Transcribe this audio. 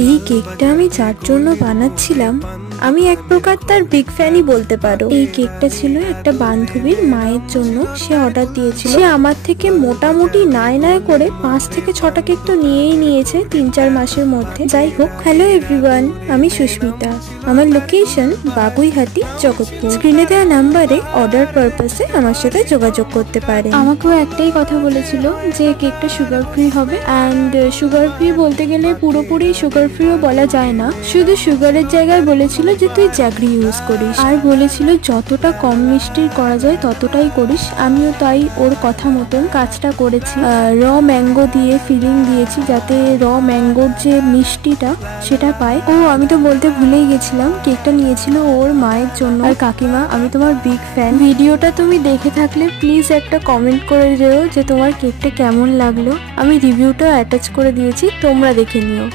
এই কেকটা আমি যার জন্য বানাচ্ছিলাম আমি এক প্রকার তার বিগ ফ্যানই বলতে পারো। এই কেকটা ছিল একটা বান্ধবীর মায়ের জন্য, সে অর্ডার দিয়েছিল। সে আমার থেকে মোটামুটি নাই করে 5 থেকে 6টা কেক তো নিয়েই নিয়েছে 3-4 মাসের মধ্যে। যাই হোক, হ্যালো এভরিওয়ান, আমি সুস্মিতা। আমার লোকেশন বাগুইহাটি, জগৎপুর। স্ক্রিনে দেওয়া নাম্বারে অর্ডার পারপাসে আমার সাথে যোগাযোগ করতে পারে। আমাকেও একটাই কথা বলেছিল যে কেকটা সুগার ফ্রি হবে, অ্যান্ড সুগার ফ্রি বলতে গেলে পুরোপুরি সুগার ফ্রিও বলা যায় না, শুধু সুগারের জায়গায় বলেছিল যে তুই জ্যাগরি ইউজ করিস, আর বলেছিল যতটা কম মিষ্টির করা যায় ততটাই করিস। আমিও তাই ওর কথা মতন কাজটা করেছি। র ম্যাঙ্গো দিয়ে ফিলিং দিয়েছি যাতে র ম্যাঙ্গোর যে মিষ্টিটা সেটা পায়। ও আমি তো বলতে ভুলেই গেছিলাম, কেকটা নিয়েছিল ওর মায়ের জন্য। আর কাকিমা, আমি তোমার বিগ ফ্যান। ভিডিওটা তুমি দেখে থাকলে প্লিজ একটা কমেন্ট করে যেও যে তোমার কেকটা কেমন লাগলো। আমি রিভিউটা অ্যাটাচ করে দিয়েছি, তোমরা দেখে নিও।